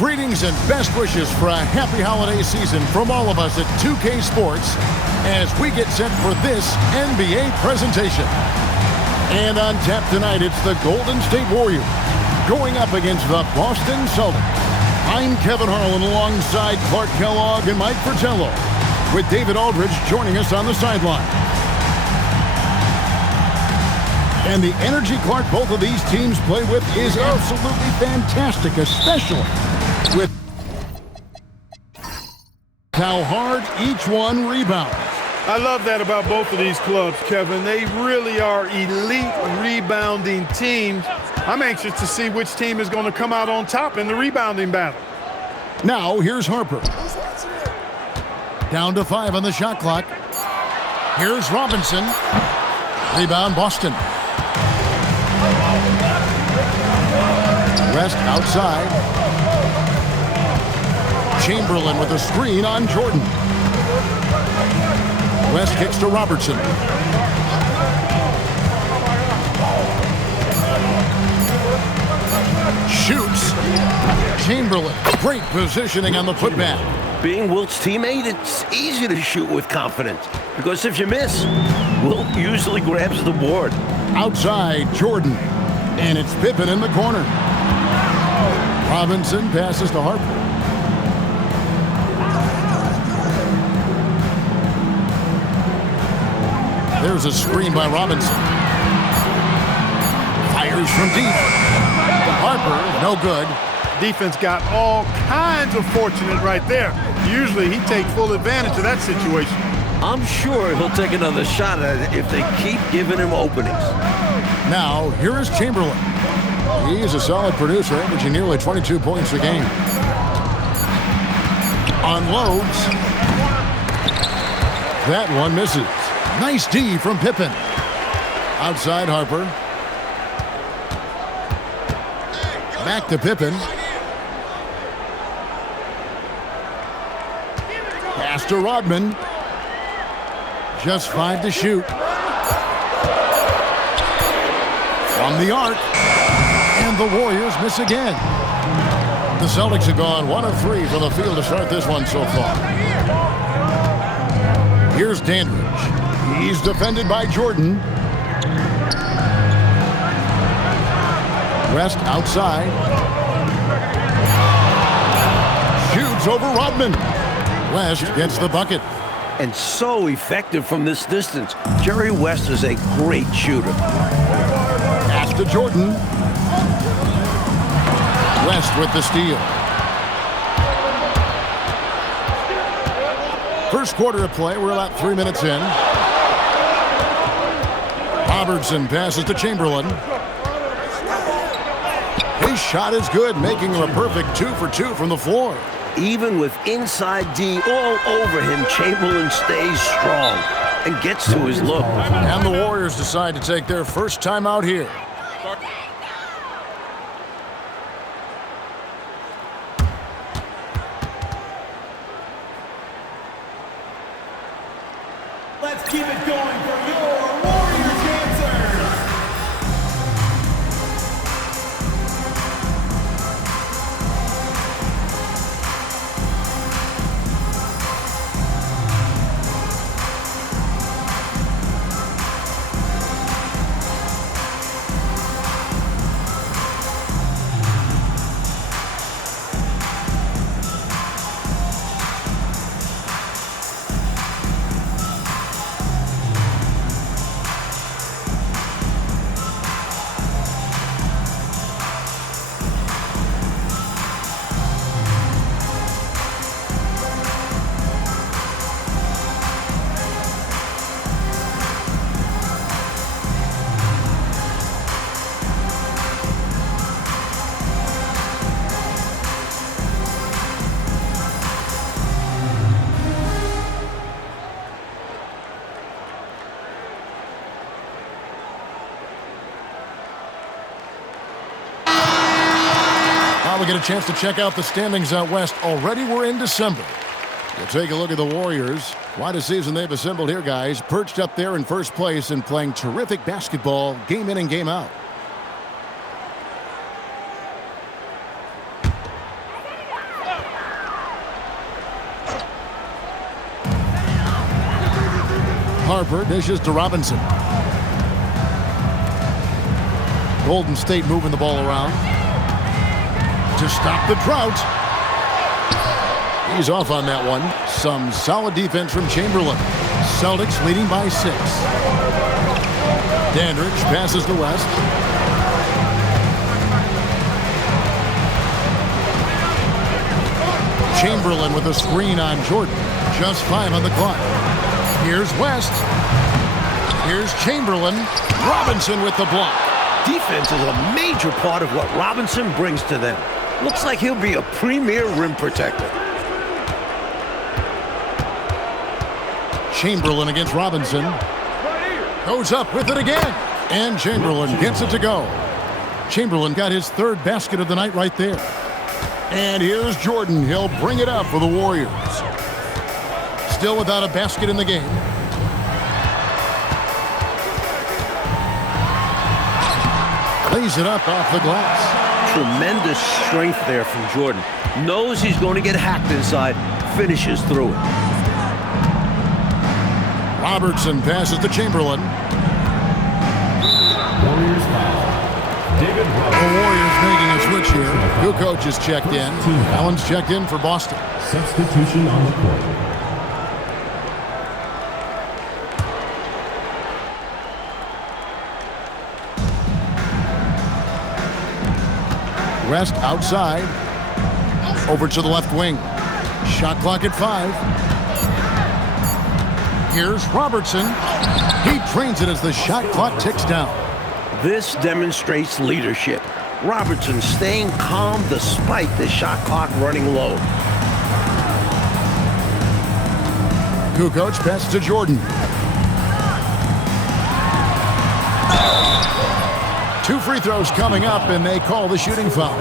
Greetings and best wishes for a happy holiday season from all of us at 2K Sports as we get set for this NBA presentation. And on tap tonight, it's the Golden State Warriors going up against the Boston Celtics. I'm Kevin Harlan alongside Clark Kellogg and Mike Fratello, with David Aldridge joining us on the sideline. And the energy, Clark, both of these teams play with is absolutely fantastic, especially with how hard each one rebounds. I love that about both of these clubs, Kevin. They really are elite rebounding teams. I'm anxious to see which team is going to come out on top in the rebounding battle. Now, here's Harper. Down to 5 on the shot clock. Here's Robinson. Rebound, Boston. West outside. Chamberlain with a screen on Jordan. West kicks to Robertson. Shoots. Chamberlain, great positioning on the putback. Being Wilt's teammate, it's easy to shoot with confidence. Because if you miss, Wilt usually grabs the board. Outside, Jordan. And it's Pippen in the corner. Robinson passes to Harper. There's a screen by Robinson. Fires from deep. Harper, no good. Defense got all kinds of fortunate right there. Usually he takes full advantage of that situation. I'm sure he'll take another shot at it if they keep giving him openings. Now, here is Chamberlain. He is a solid producer, averaging nearly 22 points a game. Unloads. That one misses. Nice D from Pippen. Outside Harper. Back to Pippen. Pass to Rodman. Just 5 to shoot. From the arc. And the Warriors miss again. The Celtics have gone 1 of 3 from the field to start this one so far. Here's Dandridge. He's defended by Jordan. West outside. Shoots over Rodman. West gets the bucket. And so effective from this distance. Jerry West is a great shooter. Pass to Jordan. West with the steal. First quarter of play. We're about 3 minutes in. Robertson passes to Chamberlain. His shot is good, making him a perfect 2 for 2 from the floor. Even with inside D all over him, Chamberlain stays strong and gets to his look. And the Warriors decide to take their first time out here. Let's keep it going for your Warriors dancers. We get a chance to check out the standings out west. Already we're in December. We'll take a look at the Warriors. Quite a season they've assembled here, guys. Perched up there in first place and playing terrific basketball game in and game out. Harper dishes to Robinson. Golden State moving the ball around to stop the drought. He's off on that one. Some solid defense from Chamberlain. Celtics leading by 6. Dandridge passes to West. Chamberlain with a screen on Jordan. Just 5 on the clock. Here's West. Here's Chamberlain. Robinson with the block. Defense is a major part of what Robinson brings to them. Looks like he'll be a premier rim protector. Chamberlain against Robinson. Goes up with it again. And Chamberlain gets it to go. Chamberlain got his 3rd basket of the night right there. And here's Jordan. He'll bring it up for the Warriors. Still without a basket in the game. Lays it up off the glass. Tremendous strength there from Jordan. Knows he's going to get hacked inside. Finishes through it. Robertson passes to Chamberlain. Warriors foul. David The Warriors making a switch here. Kukoc is checked in. Allen's checked in for Boston. Substitution on the court. West outside. Over to the left wing. Shot clock at 5. Here's Robertson. He drains it as the shot clock ticks down. This demonstrates leadership. Robertson staying calm despite the shot clock running low. Kukoc passes to Jordan. 2 free throws coming up, and they call the shooting foul.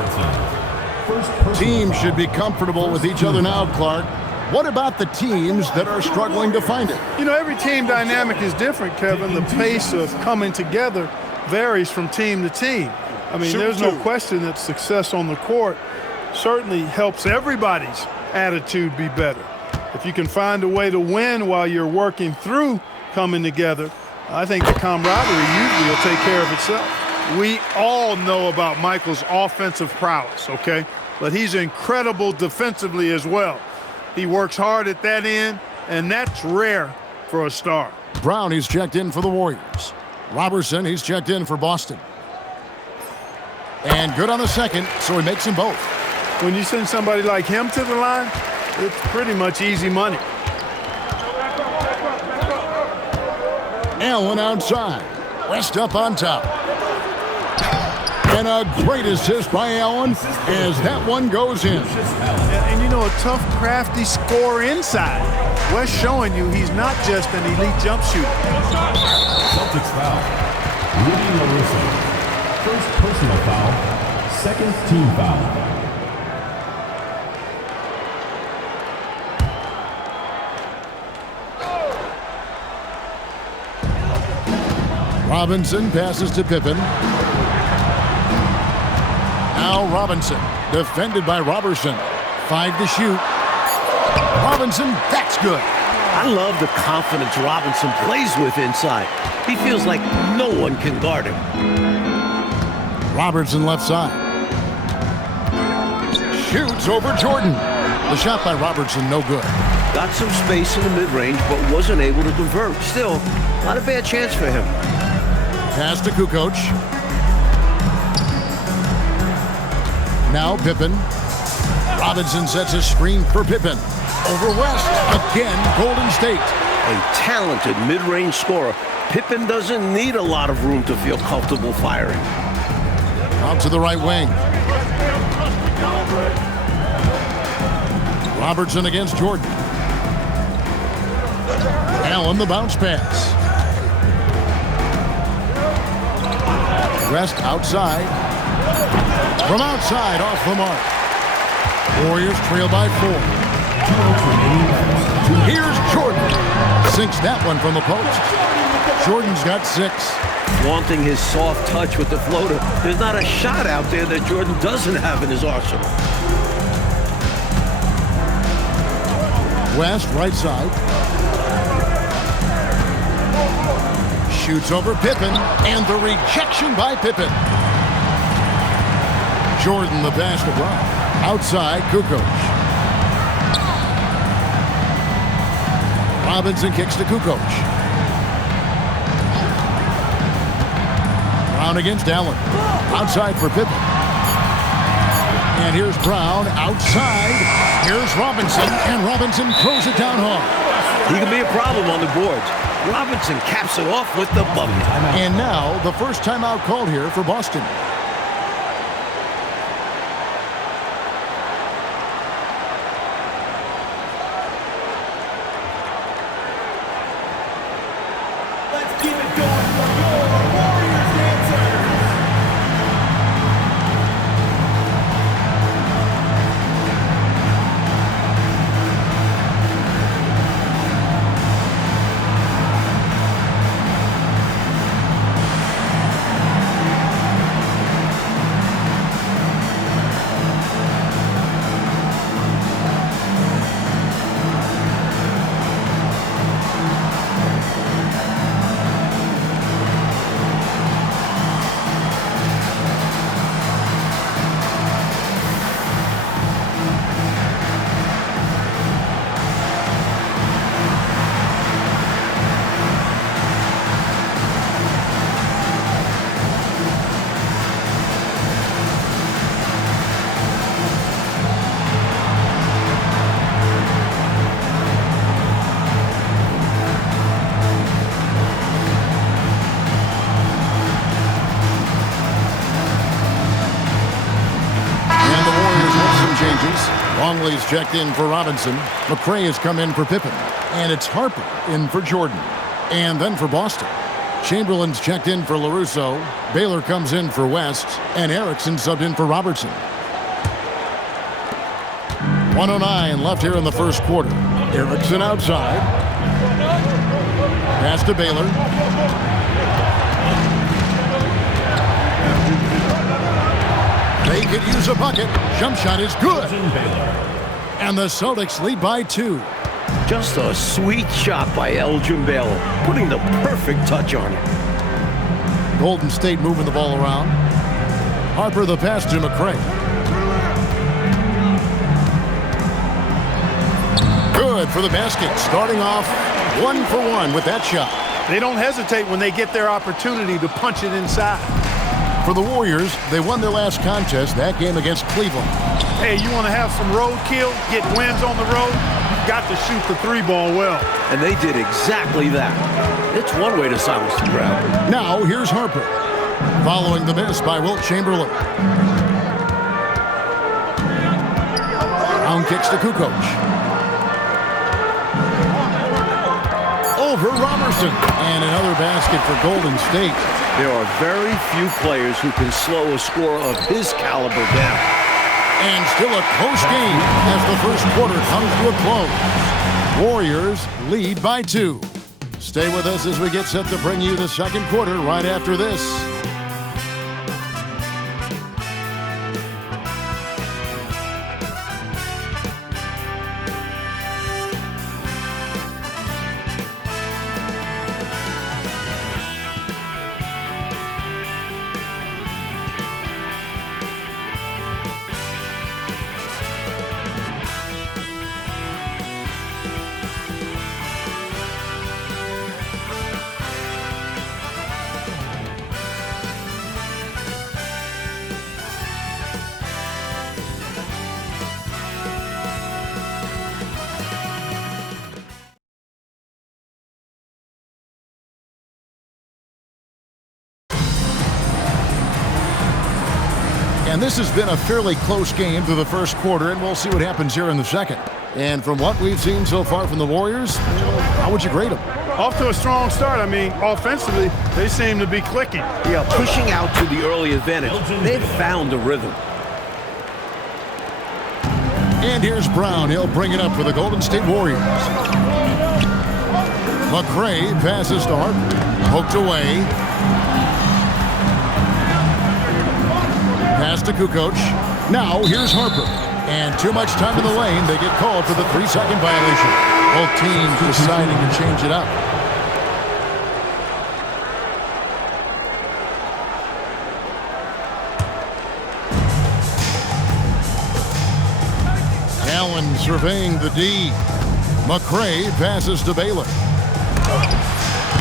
Teams should be comfortable with each other now, Clark. What about the teams that are struggling to find it? You know, every team dynamic is different, Kevin. The pace of coming together varies from team to team. I mean, there's no question that success on the court certainly helps everybody's attitude be better. If you can find a way to win while you're working through coming together, I think the camaraderie usually will take care of itself. We all know about Michael's offensive prowess, okay? But he's incredible defensively as well. He works hard at that end, and that's rare for a star. Brown, he's checked in for the Warriors. Robertson, he's checked in for Boston. And good on the second, so he makes them both. When you send somebody like him to the line, it's pretty much easy money. Allen outside. West up on top. And a great assist by Allen as that one goes in. And you know, a tough, crafty scorer inside. West showing you he's not just an elite jump shooter. Celtics foul. Rudy Larissa. First personal foul. Second team foul. Robinson passes to Pippen. Now Robinson, defended by Robertson. 5 to shoot. Robinson, that's good. I love the confidence Robinson plays with inside. He feels like no one can guard him. Robertson left side. Shoots over Jordan. The shot by Robertson, no good. Got some space in the mid-range, but wasn't able to convert. Still, not a bad chance for him. Pass to Kukoc. Now Pippen. Robinson sets a screen for Pippen. Over West. Again, Golden State. A talented mid-range scorer. Pippen doesn't need a lot of room to feel comfortable firing. Out to the right wing. Robertson against Jordan. Allen the bounce pass. West outside. From outside, off the mark. Warriors trail by 4. Here's Jordan. Sinks that one from the post. Jordan's got 6. Wanting his soft touch with the floater. There's not a shot out there that Jordan doesn't have in his arsenal. West, right side. Shoots over Pippen, and the rejection by Pippen. Jordan the pass to Brown. Outside, Kukoc. Robinson kicks to Kukoc. Brown against Allen. Outside for Pippen. And here's Brown outside. Here's Robinson, and Robinson throws it down hard. He can be a problem on the boards. Robinson caps it off with the bucket. And now the first timeout called here for Boston. Let's keep it going for your Warriors dancers. Longley's checked in for Robinson. McRae has come in for Pippen. And it's Harper in for Jordan. And then for Boston, Chamberlain's checked in for LaRusso. Baylor comes in for West. And Erickson subbed in for Robertson. 1:09 left here in the first quarter. Erickson outside. Pass to Baylor. They could use a bucket. Jump shot is good. And the Celtics lead by 2. Just a sweet shot by Elgin Baylor, putting the perfect touch on it. Golden State moving the ball around. Harper the pass to McRae. Good for the basket. Starting off 1 for 1 with that shot. They don't hesitate when they get their opportunity to punch it inside. For the Warriors, they won their last contest, that game against Cleveland. Hey, you want to have some roadkill, get wins on the road, you've got to shoot the 3-ball well. And they did exactly that. It's one way to silence the crowd. Now, here's Harper. Following the miss by Wilt Chamberlain. Brown kicks to Kukoc. Over Robertson. And another basket for Golden State. There are very few players who can slow a score of his caliber down. And still a close game as the first quarter comes to a close. Warriors lead by 2. Stay with us as we get set to bring you the second quarter right after this. And this has been a fairly close game through the first quarter, and we'll see what happens here in the second. And from what we've seen so far from the Warriors, how would you grade them? Off to a strong start. I mean, offensively, they seem to be clicking. Yeah, pushing out to the early advantage. They've found a rhythm. And here's Brown. He'll bring it up for the Golden State Warriors. McRae passes to Harper. Poked away. Pass to Kukoc. Now here's Harper. And too much time in the lane. They get called for the 3-second violation. Both teams deciding to change it up. Allen surveying the D. McCray passes to Baylor.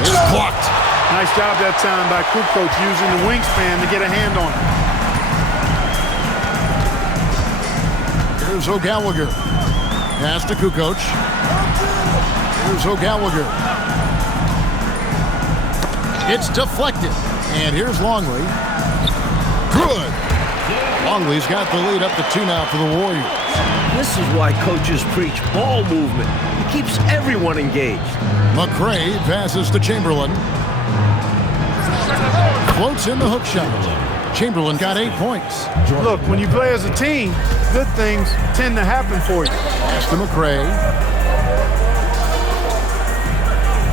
It's blocked. Nice job that time by Kukoc using the wingspan to get a hand on it. Here's O'Gallagher. Pass to Kukoc. Here's O'Gallagher. It's deflected. And here's Longley. Good. Longley's got the lead up to 2 now for the Warriors. This is why coaches preach ball movement. It keeps everyone engaged. McCray passes to Chamberlain. Floats in the hook shot. Chamberlain got 8 points. Look, when you play as a team, good things tend to happen for you. Pass to McCray.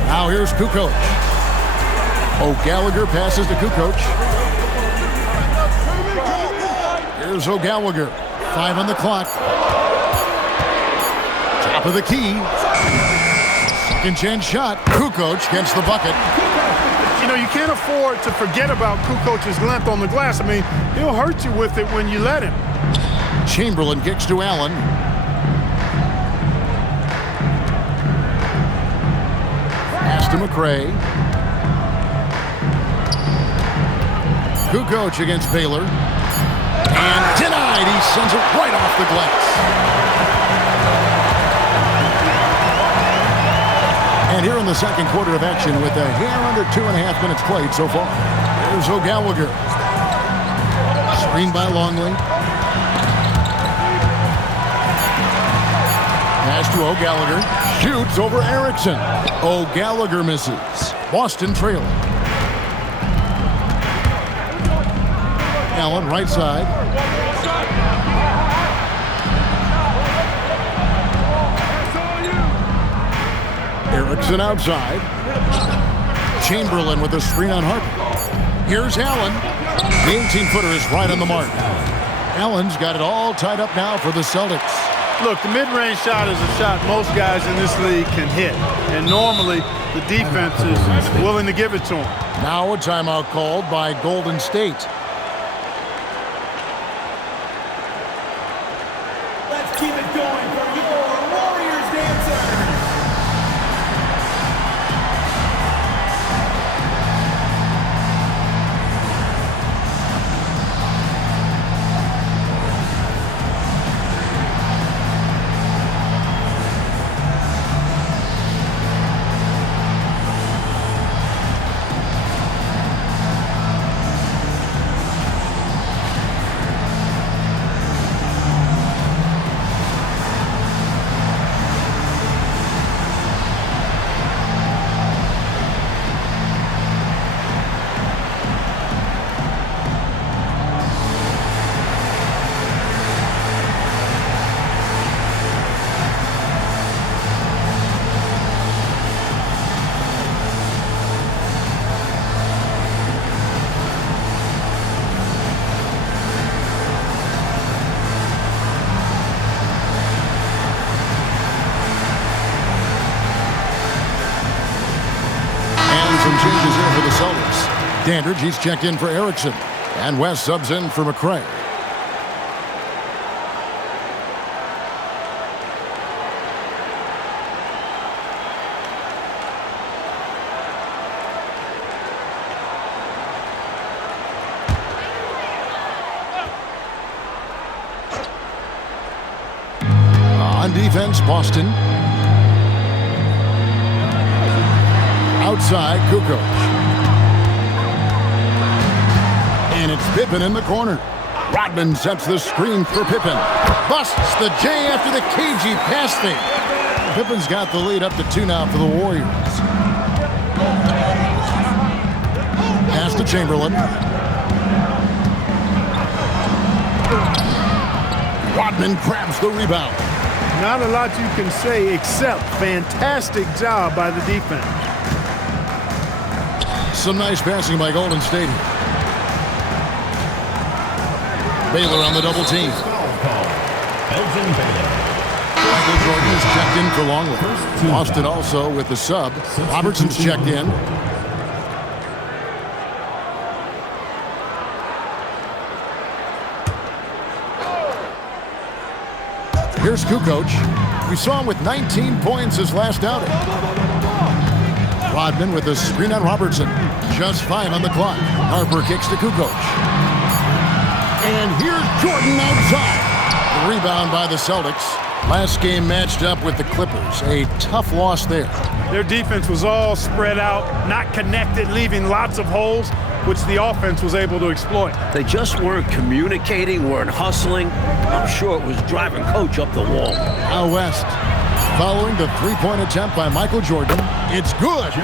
Now here's Kukoc. O'Gallagher passes to Kukoc. Here's O'Gallagher. 5 on the clock. Top of the key. Second chance shot. Kukoc gets the bucket. You know, you can't afford to forget about Kukoc's length on the glass. I mean, he'll hurt you with it when you let him. Chamberlain kicks to Allen. Pass to McCray. Kukoc against Baylor. And denied. He sends it right off the glass. And here in the second quarter of action with a hair under 2.5 minutes played so far. There's O'Gallagher. Screen by Longley. Pass to O'Gallagher. Shoots over Erickson. O'Gallagher misses. Boston trailing. Allen right side. Erickson outside. Chamberlain with a screen on Harper. Here's Allen. The 18-footer is right on the mark. Allen's got it all tied up now for the Celtics. Look, the mid-range shot is a shot most guys in this league can hit. And normally, the defense is willing to give it to him. Now a timeout called by Golden State. Let's keep it going for your Warriors dancers. Some changes here for the Celtics. Dandridge, he's checked in for Erickson. And West subs in for McCray. On defense, Boston. Outside, Kukoc. And it's Pippen in the corner. Rodman sets the screen for Pippen. Busts the J after the cagey pass fake. Pippen's got the lead up to 2 now for the Warriors. Pass to Chamberlain. Rodman grabs the rebound. Not a lot you can say except fantastic job by the defense. Some nice passing by Golden State. Baylor on the double team. Michael Jordan is checked in for Longley. Austin also with the sub. Robertson's checked in. Here's Kukoc. We saw him with 19 points his last outing. Rodman with a screen on Robertson. Just 5 on the clock. Harper kicks to Kukoc. And here's Jordan outside. The rebound by the Celtics. Last game matched up with the Clippers. A tough loss there. Their defense was all spread out, not connected, leaving lots of holes, which the offense was able to exploit. They just weren't communicating, weren't hustling. I'm sure it was driving Coach up the wall. Now West. Following the three-point attempt by Michael Jordan. It's good.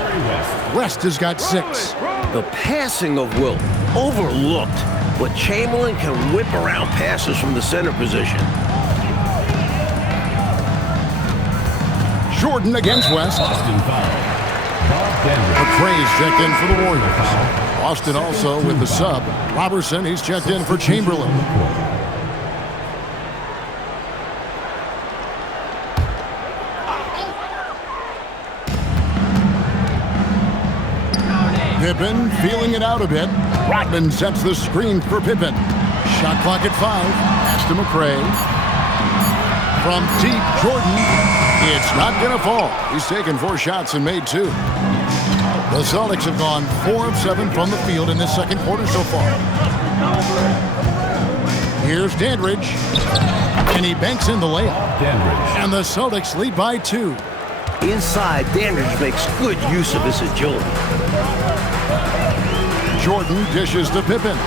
West has got 6. The passing of Wilt overlooked, but Chamberlain can whip around passes from the center position. Jordan against West. McRae's checked in for the Warriors. Austin also with the sub. Robertson, he's checked in for Chamberlain. Pippen feeling it out a bit. Rodman sets the screen for Pippen. Shot clock at 5. Pass to McRae. From deep, Jordan. It's not going to fall. He's taken 4 shots and made 2. The Celtics have gone 4 of 7 from the field in this second quarter so far. Here's Dandridge. And he banks in the layup. And the Celtics lead by 2. Inside, Dandridge makes good use of his agility. Jordan dishes to Pippen.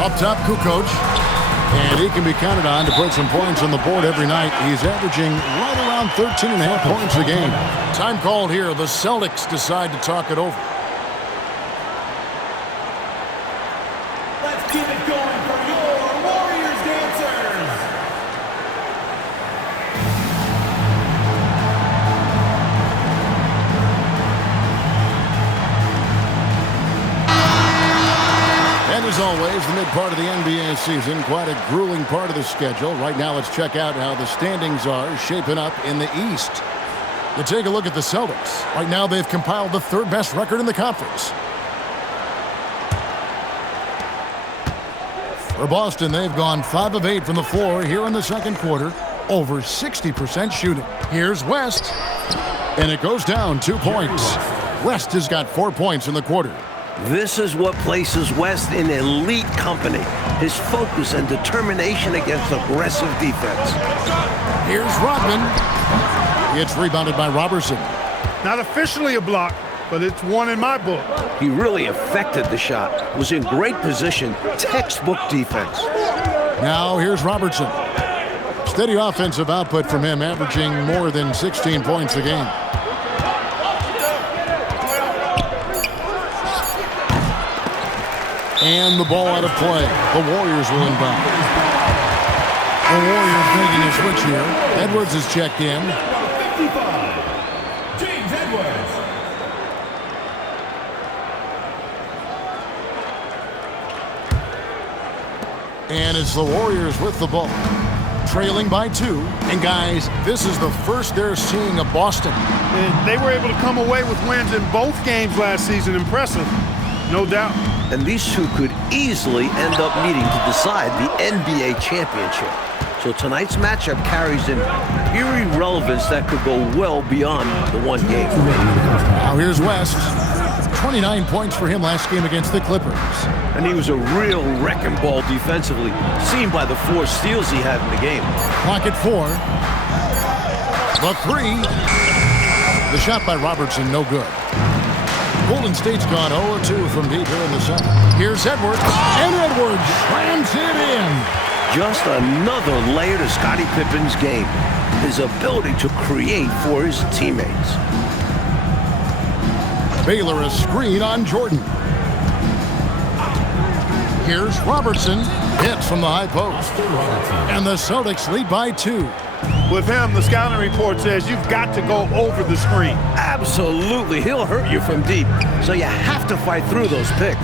Up top, Kukoc. And he can be counted on to put some points on the board every night. He's averaging right around 13.5 points a game. Time called here. The Celtics decide to talk it over. Let's keep it going for your Warriors dancers. And as always, the mid part of the NBA season, quite a grueling part of the schedule. Right now, let's check out how the standings are shaping up in the East. You take a look at the Celtics. Right now, they've compiled the 3rd best record in the conference. For Boston, they've gone 5 of 8 from the floor here in the second quarter. Over 60% shooting. Here's West. And it goes down 2 points. West has got 4 points in the quarter. This is what places West in elite company. His focus and determination against aggressive defense. Here's Rodman. It's rebounded by Robertson. Not officially a block, but it's one in my book. He really affected the shot. Was in great position. Textbook defense. Now here's Robertson. Steady offensive output from him, averaging more than 16 points a game. And the ball out of play. The Warriors will inbound. The Warriors making a switch here. Edwards is checked in. 55, James Edwards. And it's the Warriors with the ball. Trailing by 2. And guys, this is the first they're seeing of Boston. And they were able to come away with wins in both games last season. Impressive, no doubt. And these two could easily end up meeting to decide the NBA championship. So tonight's matchup carries an eerie relevance that could go well beyond the one game. Now here's West. 29 points for him last game against the Clippers. And he was a real wrecking ball defensively, seen by the 4 steals he had in the game. Clock at 4. The 3. The shot by Robertson, no good. Golden State's gone 0-2 from deep here in the second. Here's Edwards, and Edwards slams it in. Just another layer to Scottie Pippen's game. His ability to create for his teammates. Baylor a screen on Jordan. Here's Robertson. Hits from the high post. And the Celtics lead by 2. With him, the scouting report says you've got to go over the screen. Absolutely. He'll hurt you from deep. So you have to fight through those picks.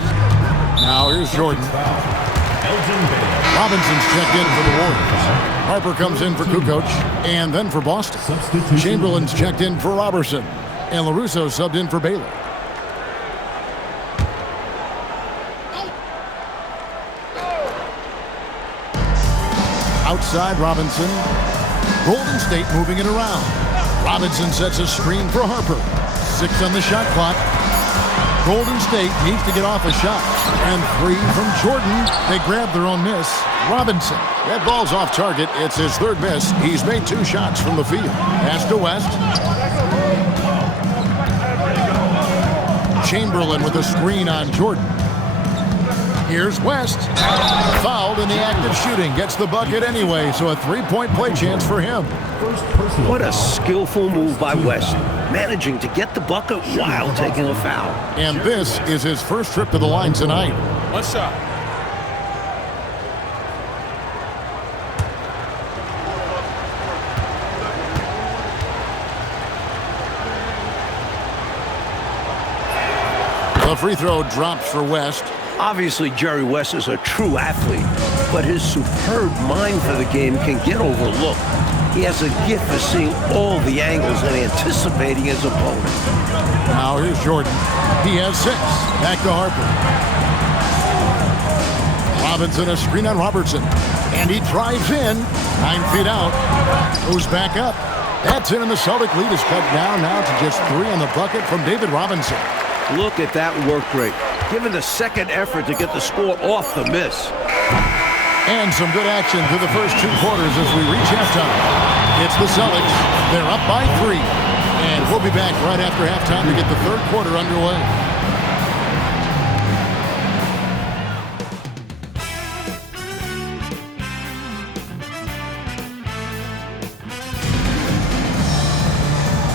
Now here's Jordan. Robinson's checked in for the Warriors. Harper comes in for Kukoc and then for Boston. Chamberlain's checked in for Robertson. And LaRusso subbed in for Baylor. Outside Robinson. Golden State moving it around. Robinson sets a screen for Harper. 6 on the shot clock. Golden State needs to get off a shot. And 3 from Jordan. They grab their own miss. Robinson. That ball's off target. It's his 3rd miss. He's made 2 shots from the field. Pass to West. Chamberlain with a screen on Jordan. Here's West. Fouled in the act of shooting. Gets the bucket anyway, so a 3-point play chance for him. What a skillful move by West, managing to get the bucket while taking a foul. And this is his first trip to the line tonight. One shot. The free throw drops for West. Obviously, Jerry West is a true athlete, but his superb mind for the game can get overlooked. He has a gift for seeing all the angles and anticipating his opponent. Now here's Jordan. He has 6. Back to Harper. Robinson, a screen on Robertson. And he drives in. 9 feet out. Goes back up. That's in, and the Celtic lead is cut down now to just 3 on the bucket from David Robinson. Look at that work rate, given the second effort to get the score off the miss. And some good action through the first 2 quarters as we reach halftime. It's the Celtics. They're up by 3. And we'll be back right after halftime to get the 3rd quarter underway.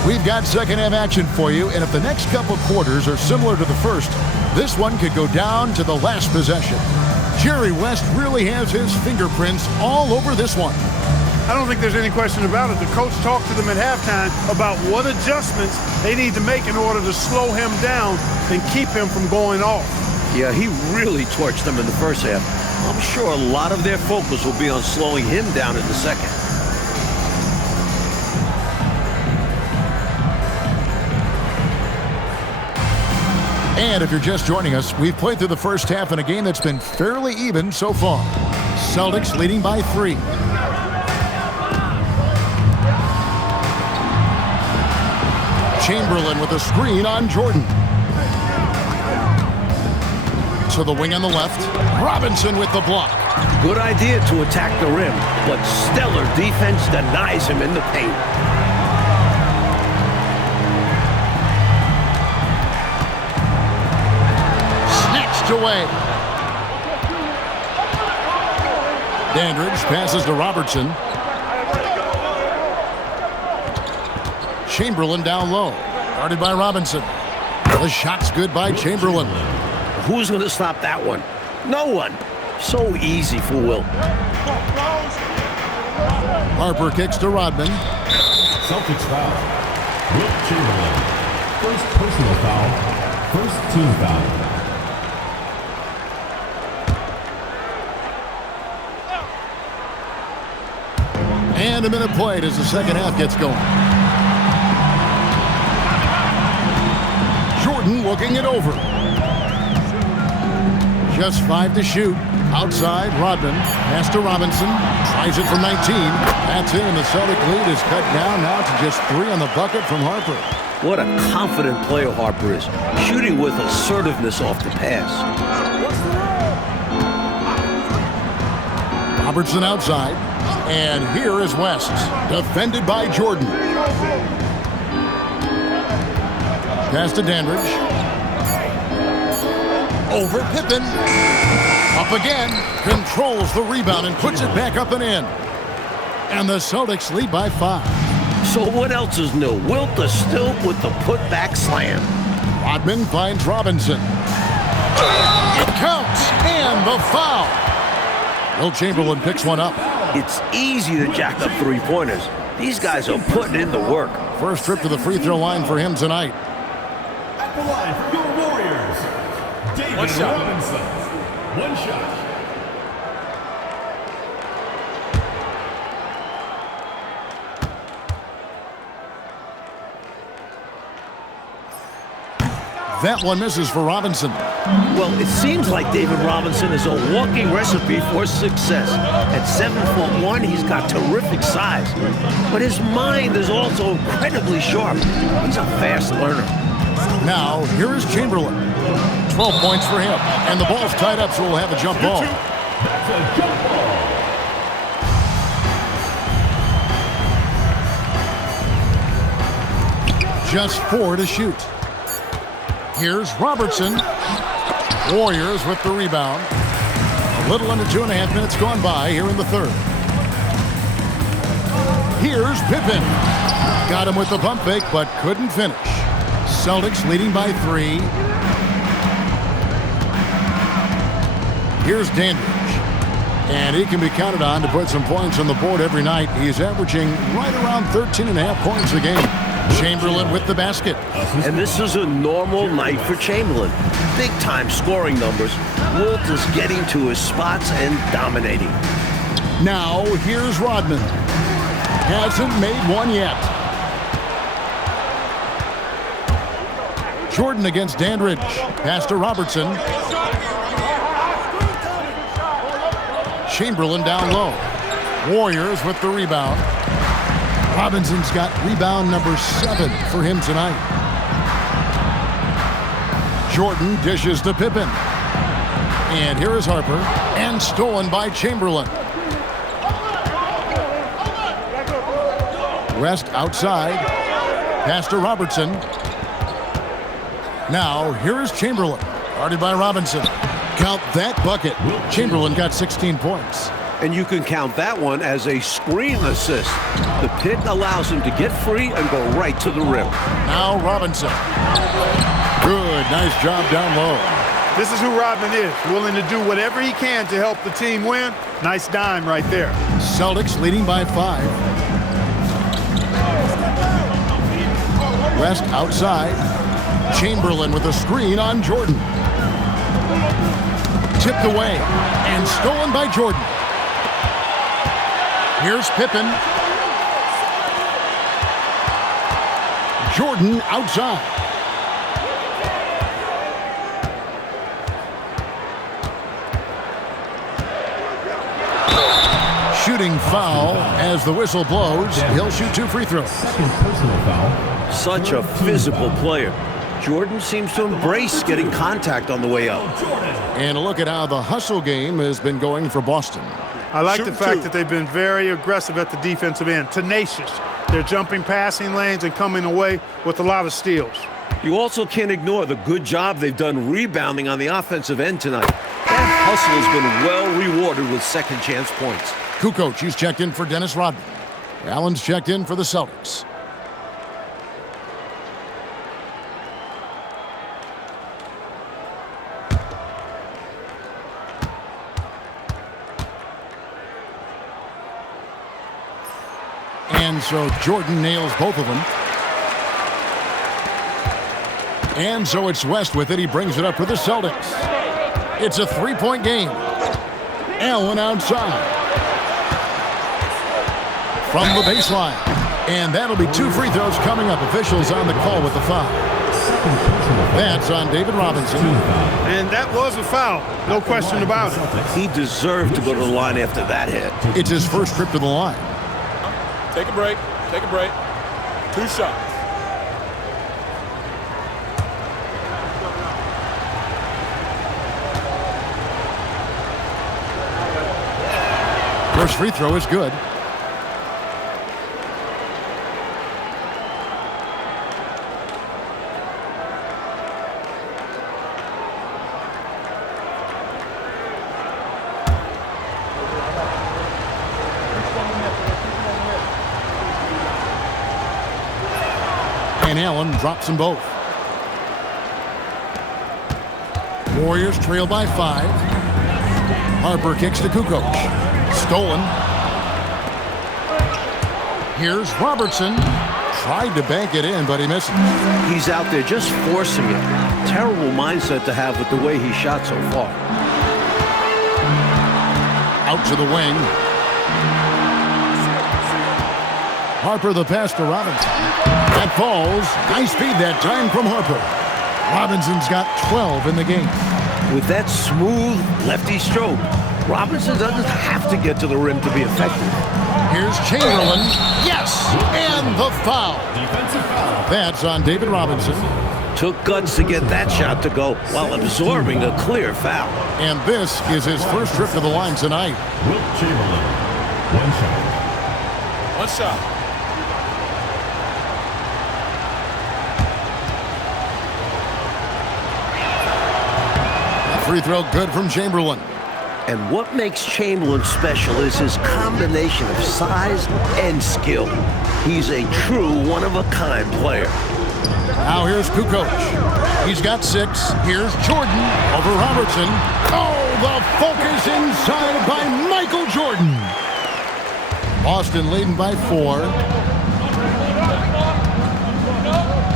We've got second half action for you, and if the next couple quarters are similar to the first, this one could go down to the last possession. Jerry West really has his fingerprints all over this one. I don't think there's any question about it. The coach talked to them at halftime about what adjustments they need to make in order to slow him down and keep him from going off. Yeah, he really torched them in the first half. I'm sure a lot of their focus will be on slowing him down in the second. And if you're just joining us, we've played through the first half in a game that's been fairly even so far. Celtics leading by 3. Chamberlain with a screen on Jordan. To the wing on the left. Robinson with the block. Good idea to attack the rim, but stellar defense denies him in the paint. Away. Dandridge passes to Robertson. Chamberlain down low. Guarded by Robinson. The shot's good by Chamberlain. Who's going to stop that one? No one. So easy for Wilt. Harper kicks to Rodman. Celtics foul. Wilt Chamberlain. First personal foul. First team foul. And a minute played as the second half gets going. Jordan looking it over. Just 5 to shoot. Outside, Rodman. Pass to Robinson. Tries it from 19. That's in, and the Celtic lead is cut down now to just 3 on the bucket from Harper. What a confident player Harper is, shooting with assertiveness off the pass. Robertson outside. And here is West, defended by Jordan. Pass to Dandridge. Over Pippen. Up again. Controls the rebound and puts it back up and in. And the Celtics lead by 5. So what else is new? Wilt is still with the putback slam. Rodman finds Robinson. It counts. And the foul. Wilt Chamberlain picks one up. It's easy to jack up three-pointers. These guys are putting in the work. First trip to the free throw line for him tonight. At the line for your Warriors, David Robinson. One shot. That one misses for Robinson. Well, it seems like David Robinson is a walking recipe for success. At 7'1", he's got terrific size. But his mind is also incredibly sharp. He's a fast learner. Now, here is Chamberlain. 12 points for him. And the ball's tied up, so we'll have a jump ball. That's a jump ball. Just 4 to shoot. Here's Robertson. Warriors with the rebound. A little under 2.5 minutes gone by here in the third. Here's Pippen. Got him with the pump fake, but couldn't finish. Celtics leading by 3. Here's Dandridge. And he can be counted on to put some points on the board every night. He's averaging right around 13.5 points a game. Chamberlain with the basket. And this is a normal night for Chamberlain. Big-time scoring numbers. Wilt is getting to his spots and dominating. Now, here's Rodman. Hasn't made one yet. Jordan against Dandridge. Pass to Robertson. Chamberlain down low. Warriors with the rebound. Robinson's got rebound number 7 for him tonight. Jordan dishes to Pippen. And here is Harper. And stolen by Chamberlain. West outside. Pass to Robertson. Now, here is Chamberlain. Guarded by Robinson. Count that bucket. Chamberlain got 16 points. And you can count that one as a screen assist. The pick allows him to get free and go right to the rim. Now Robinson. Good, nice job down low. This is who Rodman is, willing to do whatever he can to help the team win. Nice dime right there. Celtics leading by 5. West outside. Chamberlain with a screen on Jordan. Tipped away and stolen by Jordan. Here's Pippen. Jordan outside. Shooting foul as the whistle blows. He'll shoot 2 free throws. Second personal foul. Such a physical player. Jordan seems to embrace getting contact on the way up. And a look at how the hustle game has been going for Boston. I like the fact that they've been very aggressive at the defensive end, tenacious. They're jumping passing lanes and coming away with a lot of steals. You also can't ignore the good job they've done rebounding on the offensive end tonight. That hustle has been well rewarded with second chance points. Kukoc, he's checked in for Dennis Rodman. Allen's checked in for the Celtics. And so Jordan nails both of them. And so it's West with it. He brings it up for the Celtics. It's a 3-point game. Allen outside. From the baseline. And that'll be 2 free throws coming up. Officials on the call with the foul. That's on David Robinson. And that was a foul. No question about it. He deserved to go to the line after that hit. It's his first trip to the line. Take a break. Take a break. 2 shots. First free throw is good. And Allen drops them both. Warriors trail by 5. Harper kicks to Kukoc. Stolen. Here's Robertson. Tried to bank it in, but he misses. He's out there just forcing it. Terrible mindset to have with the way he shot so far. Out to the wing. Harper the pass to Robinson. That falls. Nice feed that time from Harper. Robinson's got 12 in the game. With that smooth lefty stroke, Robinson doesn't have to get to the rim to be effective. Here's Chamberlain. Yes! And the foul. Defensive foul. That's on David Robinson. Took guts to get that shot to go while absorbing a clear foul. And this is his first trip to the line tonight. Wilt Chamberlain. One shot. One shot. Free throw good from Chamberlain. And what makes Chamberlain special is his combination of size and skill. He's a true one-of-a-kind player. Now here's Kukoc. He's got 6. Here's Jordan over Robertson. Oh, the focus inside by Michael Jordan. Boston leading by 4.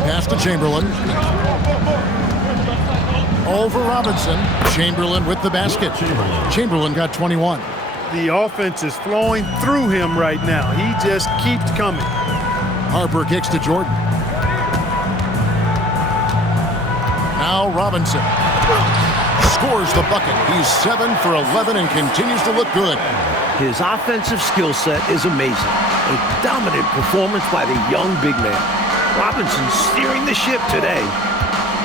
Pass to Chamberlain. Over Robinson. Chamberlain with the basket. Chamberlain got 21. The offense is flowing through him right now. He just keeps coming. Harper kicks to Jordan. Now Robinson scores the bucket. He's 7 for 11 and continues to look good. His offensive skill set is amazing. A dominant performance by the young big man. Robinson steering the ship today.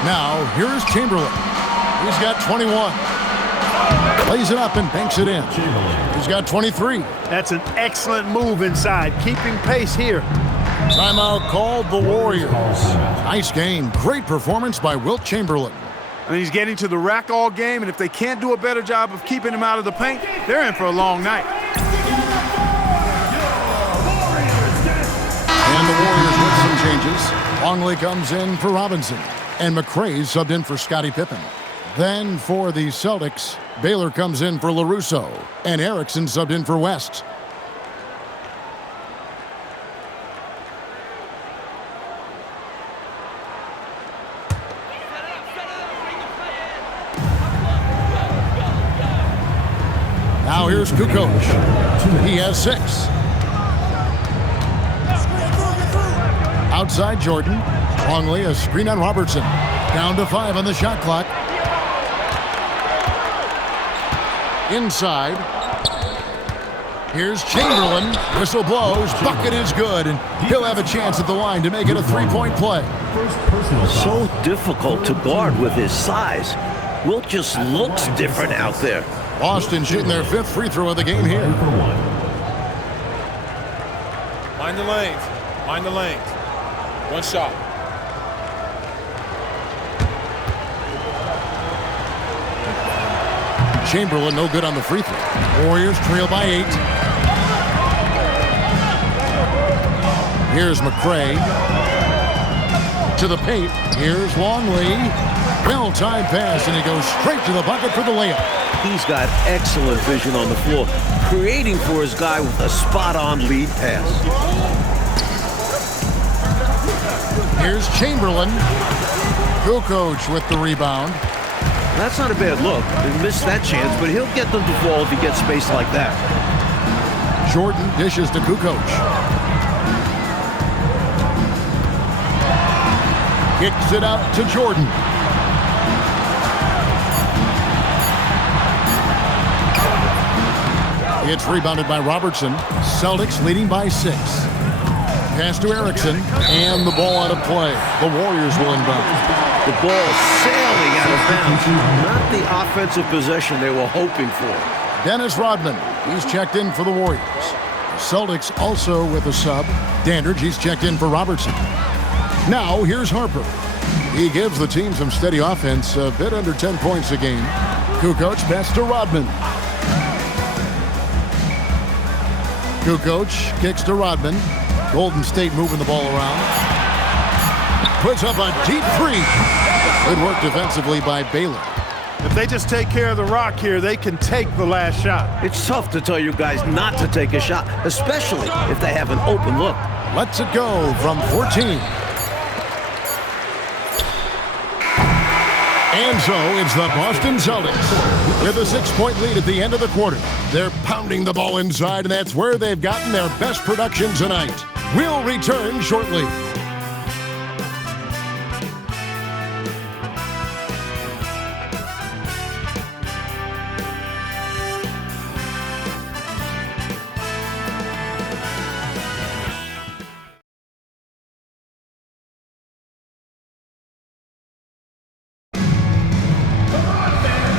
Now here's Chamberlain. He's got 21. Plays it up and banks it in. He's got 23. That's an excellent move inside, keeping pace here. Timeout called the Warriors. Nice game. Great performance by Wilt Chamberlain. I mean, he's getting to the rack all game, and if they can't do a better job of keeping him out of the paint, they're in for a long night. And the Warriors with some changes. Longley comes in for Robinson. And McRae subbed in for Scottie Pippen. Then for the Celtics, Baylor comes in for LaRusso. And Erickson subbed in for West. Now here's Kukoc. He has 6. Outside Jordan. Longley, a screen on Robertson. Down to 5 on the shot clock. Inside. Here's Chamberlain. Whistle blows. Bucket is good. And he'll have a chance at the line to make it a 3-point play. So difficult to guard with his size. Wilt just looks different out there. Boston shooting their 5th free throw of the game here. Mind the lanes. Mind the lanes. One shot. Chamberlain no good on the free throw. Warriors trail by 8. Here's McRae. To the paint. Here's Longley. Well-timed pass, and he goes straight to the bucket for the layup. He's got excellent vision on the floor, creating for his guy with a spot-on lead pass. Here's Chamberlain. Kukoc with the rebound. That's not a bad look. He missed that chance, but he'll get them to fall if he gets space like that. Jordan dishes to Kukoc. Kicks it out to Jordan. It's rebounded by Robertson. Celtics leading by 6. Pass to Erickson, and the ball out of play. The Warriors will inbound. The ball sailing out of bounds. Not the offensive possession they were hoping for. Dennis Rodman, he's checked in for the Warriors. The Celtics also with a sub. Dandridge, he's checked in for Robertson. Now, here's Harper. He gives the team some steady offense, a bit under 10 points a game. Kukoc pass to Rodman. Kukoc kicks to Rodman. Golden State moving the ball around. Puts up a deep 3. Good work defensively by Baylor. If they just take care of the rock here, they can take the last shot. It's tough to tell you guys not to take a shot, especially if they have an open look. Lets it go from 14. And so it's the Boston Celtics with a 6-point lead at the end of the quarter. They're pounding the ball inside, and that's where they've gotten their best production tonight. We'll return shortly.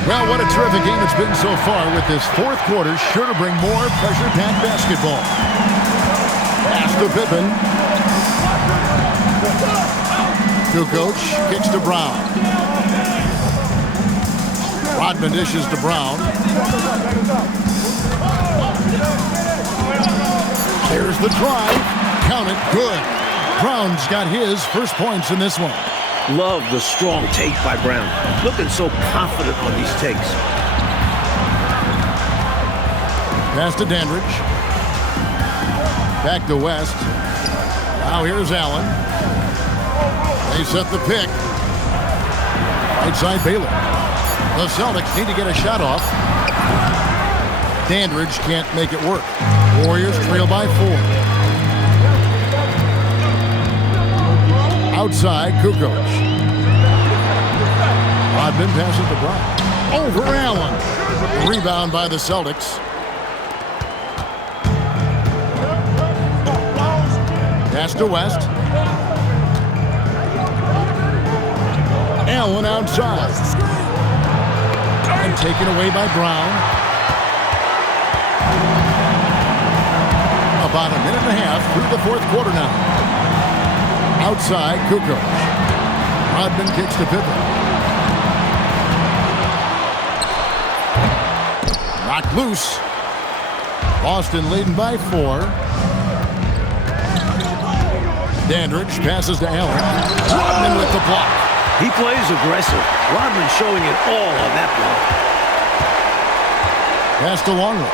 Well, what a terrific game it's been so far, with this fourth quarter sure to bring more pressure-packed basketball. Pass to Pippen. Kukoc kicks to Brown. Rodman dishes to Brown. There's the drive. Count it. Good. Brown's got his first points in this one. Love the strong take by Brown. Looking so confident on these takes. Pass to Dandridge. Back to West. Now here's Allen. They set the pick. Right side Baylor. The Celtics need to get a shot off. Dandridge can't make it work. Warriors trail by 4. Outside, Kukoc. Rodman passes to Brown. Over Allen. Rebound by the Celtics. Pass to West. Allen outside. And taken away by Brown. About a minute and a half through the fourth quarter now. Outside, Kukoc. Rodman kicks to Pippen. Knocked loose. Boston leading by 4. Dandridge passes to Allen. Rodman with the block. He plays aggressive. Rodman showing it all on that block. Pass to Longley.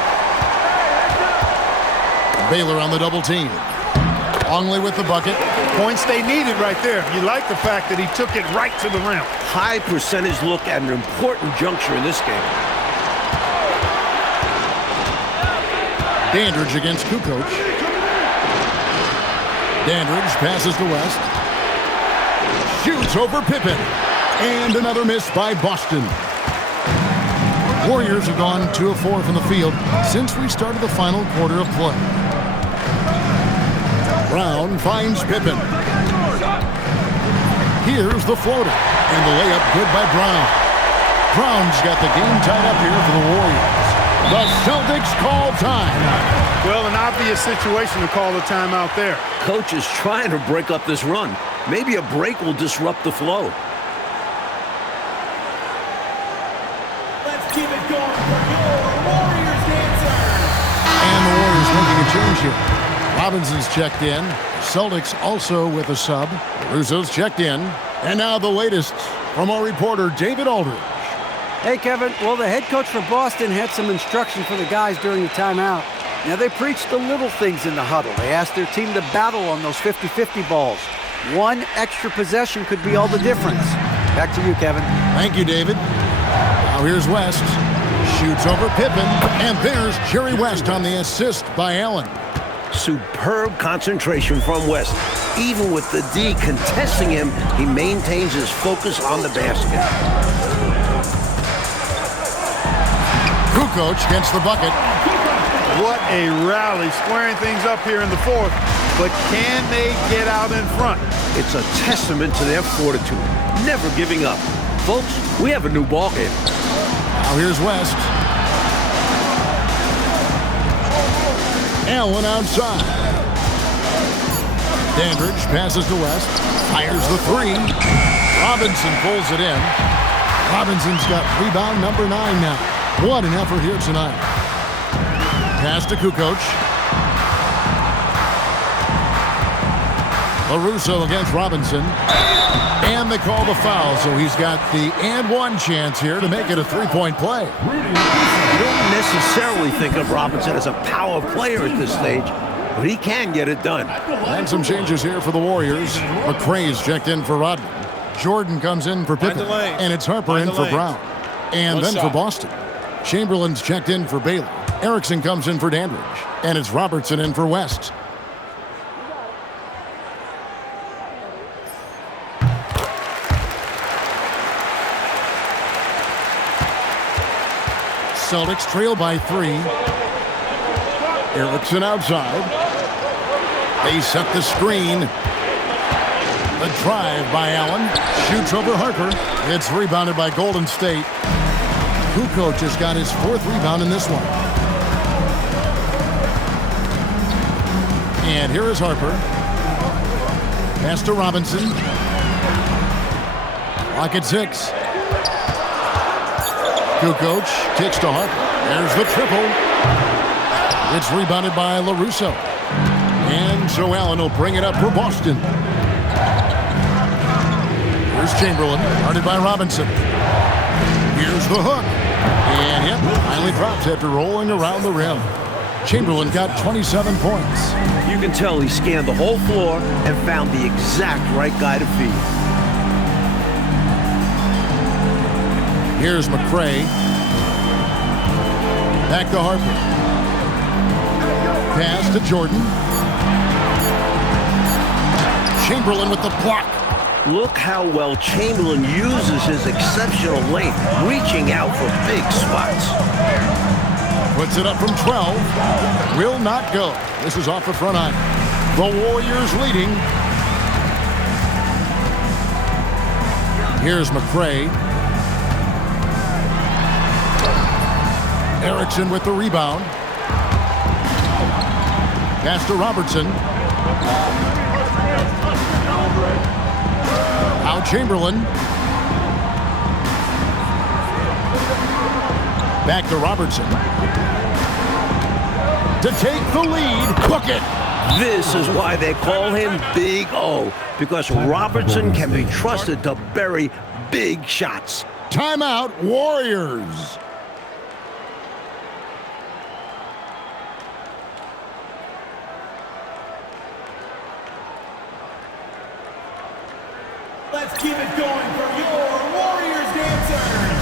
Baylor on the double team. Longley with the bucket. Points they needed right there. You like the fact that he took it right to the rim. High percentage look at an important juncture in this game. Dandridge against Kukoc. Dandridge passes to West. Shoots over Pippen. And another miss by Boston. Warriors have gone 2 of 4 from the field since we started the final quarter of play. Brown finds Pippen. Here's the floater. And the layup good by Brown. Brown's got the game tied up here for the Warriors. The Celtics call time. Well, an obvious situation to call the timeout there. Coach is trying to break up this run. Maybe a break will disrupt the flow. Let's keep it going for your Warriors dancers. And the Warriors making a change here. Robinson's checked in. Celtics also with a sub. Russo's checked in. And now the latest from our reporter, David Aldridge. Hey, Kevin. Well, the head coach for Boston had some instruction for the guys during the timeout. Now, they preached the little things in the huddle. They asked their team to battle on those 50-50 balls. One extra possession could be all the difference. Back to you, Kevin. Thank you, David. Now here's West. Shoots over Pippen. And there's Jerry West on the assist by Allen. Superb concentration from West. Even with the D contesting him, he maintains his focus on the basket. Kukoc gets the bucket. What a rally, squaring things up here in the fourth. But can they get out in front? It's a testament to their fortitude, never giving up. Folks, we have a new ball game. Now here's West. Allen outside. Dandridge passes to West. Fires the 3. Robinson pulls it in. Robinson's got rebound number 9 now. What an effort here tonight. Pass to Kukoc. LaRusso against Robinson. And they call the foul, so he's got the and one chance here to make it a three-point play. You don't necessarily think of Robinson as a power player at this stage, but he can get it done. And some changes here for the Warriors. McRae's checked in for Rodman. Jordan comes in for Pippen. And it's Harper in for Brown. And then for Boston. Chamberlain's checked in for Baylor. Erickson comes in for Dandridge. And it's Robertson in for West. Celtics trail by 3. Erickson outside. They set the screen. The drive by Allen. Shoots over Harper. It's rebounded by Golden State. Kukoc just got his 4th rebound in this one. And here is Harper. Pass to Robinson. Lock at 6. Kukoc kicks to Harper. There's the triple. It's rebounded by LaRusso. And Joe Allen will bring it up for Boston. Here's Chamberlain, guarded by Robinson. Here's the hook. And yep, finally drops after rolling around the rim. Chamberlain got 27 points. You can tell he scanned the whole floor and found the exact right guy to feed. Here's McRae. Back to Harper. Pass to Jordan. Chamberlain with the block. Look how well Chamberlain uses his exceptional length, reaching out for big spots. Puts it up from 12. Will not go. This is off the front line. The Warriors leading. Here's McRae. Erickson with the rebound. Pass to Robertson. Now Chamberlain. Back to Robertson. To take the lead. Cook it. This is why they call him Big O, because Robertson can be trusted to bury big shots. Timeout, Warriors. Let's keep it going for your Warriors dancers.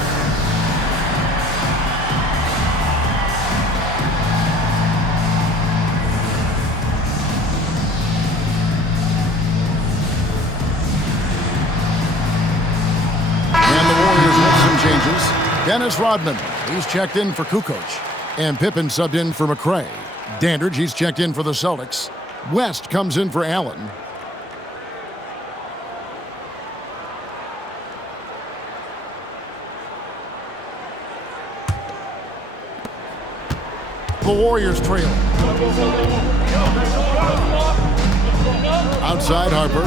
And the Warriors make some changes. Dennis Rodman, he's checked in for Kukoc. And Pippen subbed in for McRae. Dandridge, he's checked in for the Celtics. West comes in for Allen. The Warriors trail. Outside Harper.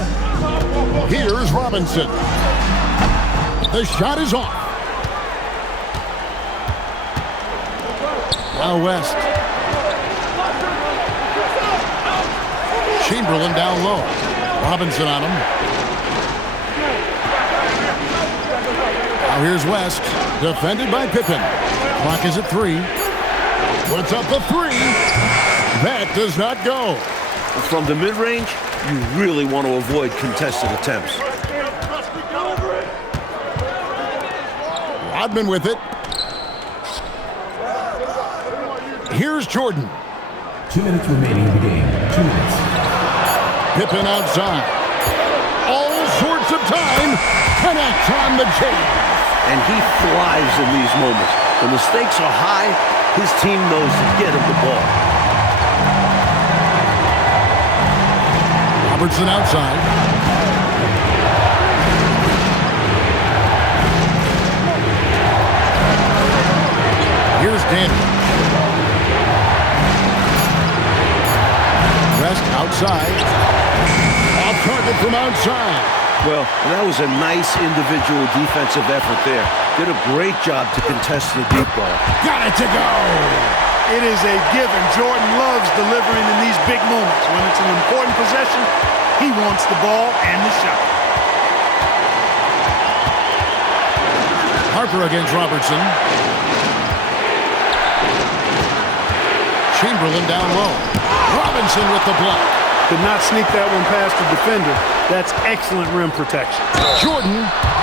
Here's Robinson. The shot is off. Now West. Chamberlain down low. Robinson on him. Now here's West. Defended by Pippen. Clock is at 3. Puts up the 3. That does not go. From the mid-range, you really want to avoid contested attempts. Rodman with it. Here's Jordan. 2 minutes remaining in the game. 2 minutes. Pippen outside. All sorts of time. Connects on the jam. And he thrives in these moments. When the stakes are high, his team knows to get him the ball. Robertson outside. Here's Dandridge. West outside. Off target from outside. Well, that was a nice individual defensive effort there. Did a great job to contest the deep ball. Got it to go. It is a given. Jordan loves delivering in these big moments. When it's an important possession, he wants the ball and the shot. Harper against Robertson. Chamberlain down low. Robinson with the block. Could not sneak that one past the defender. That's excellent rim protection. Jordan.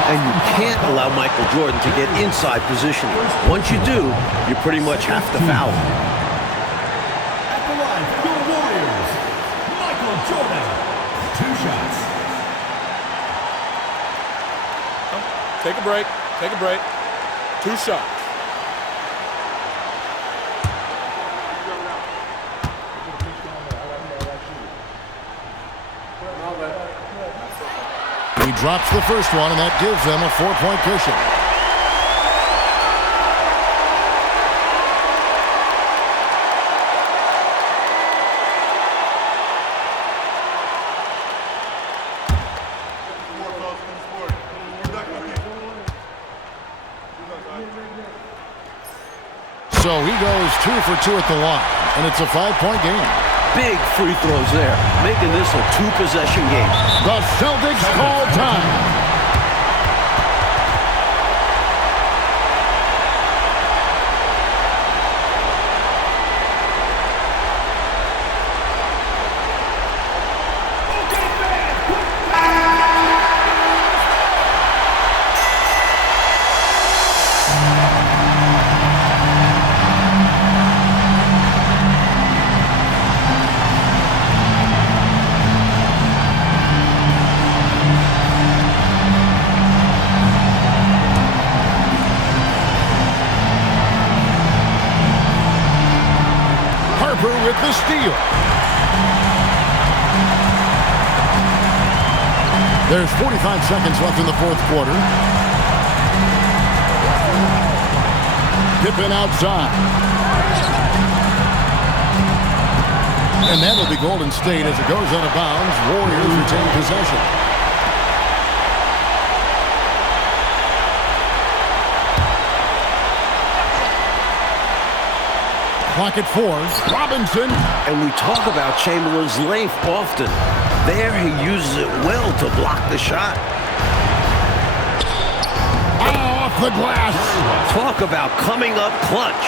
And you can't allow Michael Jordan to get inside positioning. Once you do, you pretty much have to foul him. At the line for your Warriors, Michael Jordan. 2 shots. Take a break. Take a break. 2 shots. He drops the first one, and that gives them a 4-point cushion. So he goes 2 for 2 at the line, and it's a 5-point game. Big free throws there, making this a 2-possession game. The Celtics call time. With the steal. There's 45 seconds left in the fourth quarter. Pippen outside. And that'll be Golden State as it goes out of bounds. Warriors retain possession. Clock at 4. Robinson. And we talk about Chamberlain's length often. There he uses it well to block the shot. Off the glass. Talk about coming up clutch.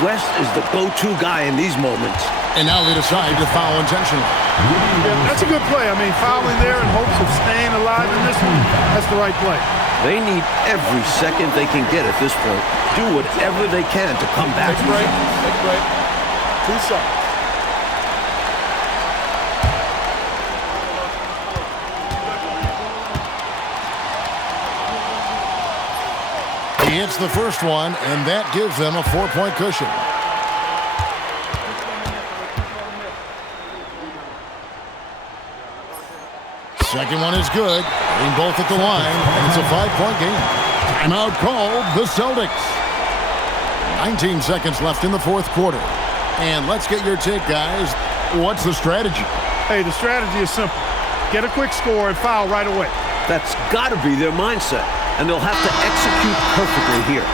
West is the go-to guy in these moments. And now they decide to foul intentionally. Yeah, that's a good play. I mean, fouling there in hopes of staying alive in this one, that's the right play. They need every second they can get at this point. Do whatever they can to come back. Take a break. Take a break. 2 shots. He hits the first one, and that gives them a 4-point cushion. Second one is good. Getting both at the line, and it's a 5-point game. Timeout called the Celtics. 19 seconds left in the fourth quarter. And let's get your take, guys. What's the strategy? Hey, the strategy is simple. Get a quick score and foul right away. That's got to be their mindset, and they'll have to execute perfectly here.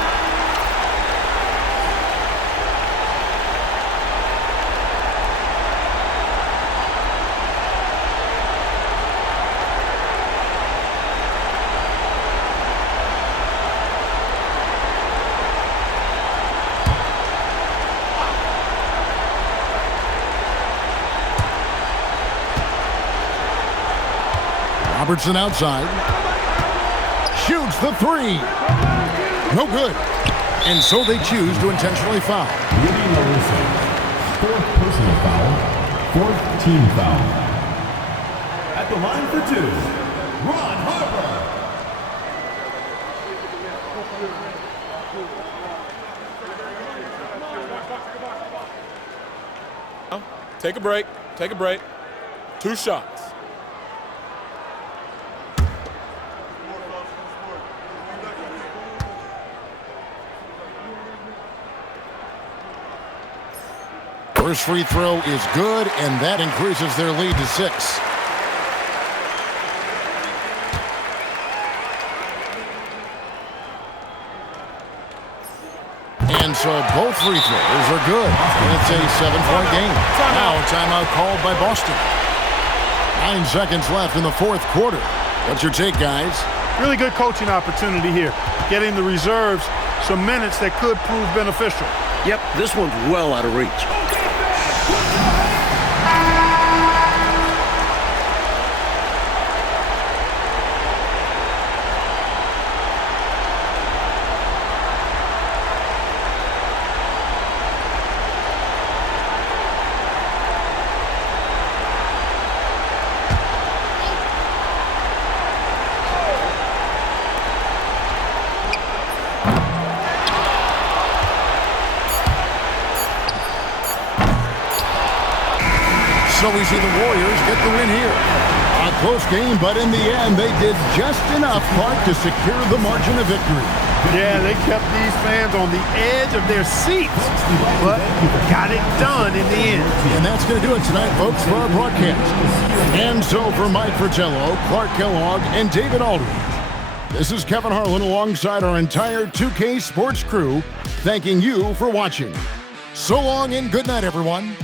Robertson outside. Shoots the 3. No good. And so they choose to intentionally foul. Rudy Larissa, 4th personal foul, 4th team foul. At the line for 2, Ron Harper. Take a break. Take a break. 2 shots. First free throw is good, and that increases their lead to 6. And so both free throws are good. And it's a 7-point game. Now a timeout called by Boston. 9 seconds left in the fourth quarter. What's your take, guys? Really good coaching opportunity here. Getting the reserves some minutes that could prove beneficial. Yep, this one's well out of reach. So we see the Warriors get the win here. A close game, but in the end, they did just enough, Clark, to secure the margin of victory. Yeah, they kept these fans on the edge of their seats, but got it done in the end. And that's going to do it tonight, folks, for our broadcast. And so for Mike Fratello, Clark Kellogg, and David Aldridge, this is Kevin Harlan alongside our entire 2K Sports crew. thanking you for watching. So long and good night, everyone.